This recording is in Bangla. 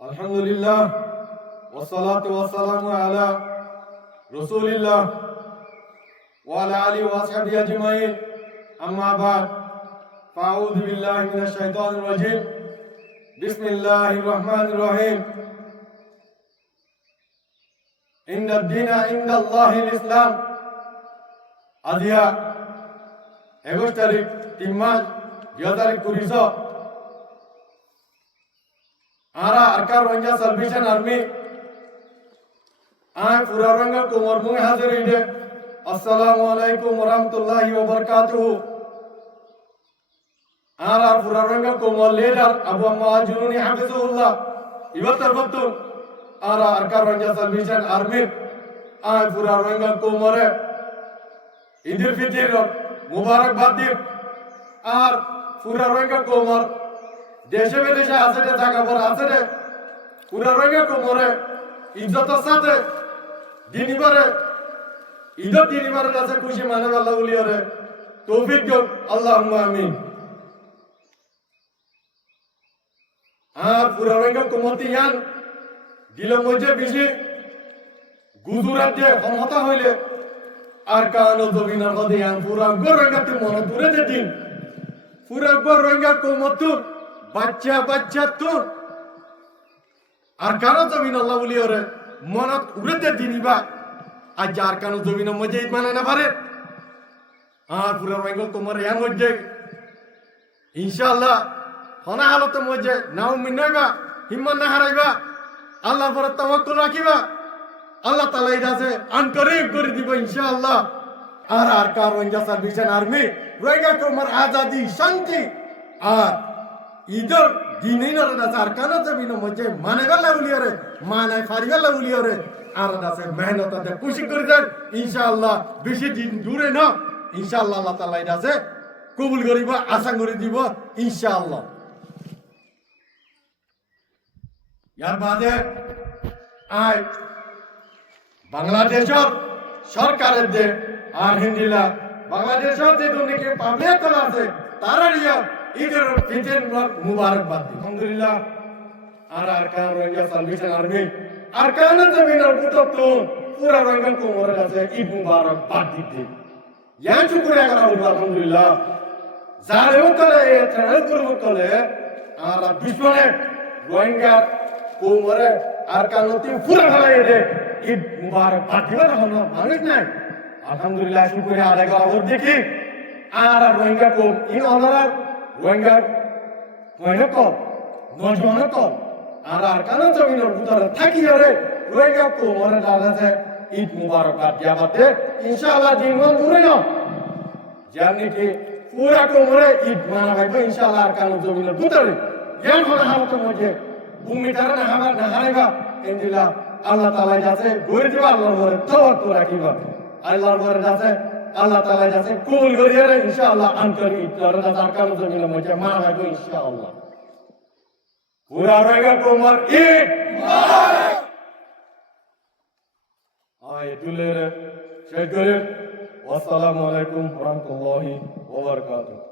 আলহামদুলিল্লাহ ওয়াসসালাতু ওয়াসসালামু আলা রাসূলিল্লাহ ওয়া আলা আলিহি ওয়া আসহাবিহি আজমাইন আম্মা বাদ ফাউযু বিল্লাহি মিনাশ শাইতানির রাজীম বিসমিল্লাহির রহমানির রহিম ইন্নাদ দীনা ইনদাল্লাহিল ইসলাম আজিয়া 21 তারিখ 3 মাস 2020 आरा अरकार वंजा सल्वेशन आर्मी आय पूरा रंग कुमार मुंह हाजिर इधे अस्सलामु अलैकुम वरहमतुल्लाहि वबरकातुहू आरा पूरा रंग कुमार लीडर अबू अम्मा जुनूनी हाफिजुल्लाह इवतर बत्तु आरा अरकार वंजा सल्वेशन आर्मी आय पूरा रंग कुमार ईद उल फितर मुबारकबाद दिन आर पूरा रंग कुमार देशे विदेशे আছে রে জায়গা বড় আছে রে পুরা রঙে কোমরে ইজ্জতের সাথে দিনইবারে ইজ্জত দিনইবারে আছে খুশি মানে আল্লাহ বলিয়ারে তৌফিক দিও আল্লাহুম্মা আমিন আর পুরা রঙে কোমতি ইয়ান দিলে মজে বেশি গুজরাতে ক্ষমতা হইলে আর কানো জমিনার মধ্যে ইয়ান পুরা গরঙ্গাতে মন দূরে দিন পুরা গরঙ্গা কোমতু বাচ্চা বাচ্চা তোর আর কারো জমিন আল্লাহ বলি ওরে মনত উড়েতে দিনিবা আর যার কারো জমিন মজে মানে না পারে আর পুরো রঙ তোমার ইয়ান মজে ইনশাআল্লাহ হনা হালতে মজে নাও মিনাইবা হিম্মত না হারাইবা আল্লাহর পরে তাওয়াক্কুল রাখিবা আল্লাহ তাআলা ইদাসে আনকরিব করে দিব ইনশাআল্লাহ আর কার রঙা সার্ভিসেন আর্মি রঙা তোমার আজাদি শান্তি আর इधर दिनेन रदा सरकाना जमीन मजे मानेगला उलियरे माने फारिगला उलियरे आरदा से मेहनत दे खुशी कर दे इंशाअल्लाह बेशी दिन दूरे ना इंशाअल्लाह अल्लाह ताला इदा से कबूल करिबा आशा करि দিব इंशाअल्लाह यार बादे आय बांग्लादेशर সরকারের যে আর হিন্দিলা বাংলাদেশের যে দুনিকে পাবলিক করা আছে তারা রিয়া ঈদের ফিতর মুবারকবাদ আলহামদুলিল্লাহ আর আরকান রঙ্গা সালভেশন আর্মি আরকান জমিনের বুততো পুরা রঙ্গন কোমরে আছে ঈদ মুবারকবাদ দিতে ইয়া শুকরিয়া করা হলো আলহামদুলিল্লাহ যারেও করে এটাও করব করে আর বিশ্বনে রঙ্গা কোমরে আরকানতি পুরা হলাই দে ঈদ মুবারকবাদ দিবা হলো মানুষ নাই আলহামদুলিল্লাহ শুকরিয়া আদায় করা হলো দেখি আর রঙ্গা কোম ইন অনার রোহিঙ্গার কম নজওয়ান কম আর কারণ জমিনের ভিতরে থাকি রে রোহিঙ্গা কোমরে দাদাছে ঈদ মুবারকবাদ দিয়াবাতে ইনশাআল্লাহ দিনগণ দূরে না জানি কি পুরা কোমরে ঈদ মানাবে ইনশাআল্লাহ আর কারণ জমিনের ভিতরে জ্ঞান হলে হালত মধ্যে ভূমি তারা না হাবার না হারাইবা ইনশাআল্লাহ আল্লাহ তাআলা যাচ্ছে গড়ে দিবা আল্লাহর উপরে তাওয়াক্কুল রাখিবা আল্লাহর উপরে যাচ্ছে Allah Taala jase kul kariye insyaallah antari darada sarkar zamine mujhe maana hai insyaallah pura rahega komar eid mubarak ay dulere shukr wassalamu alaikum warahmatullahi wabarakatuh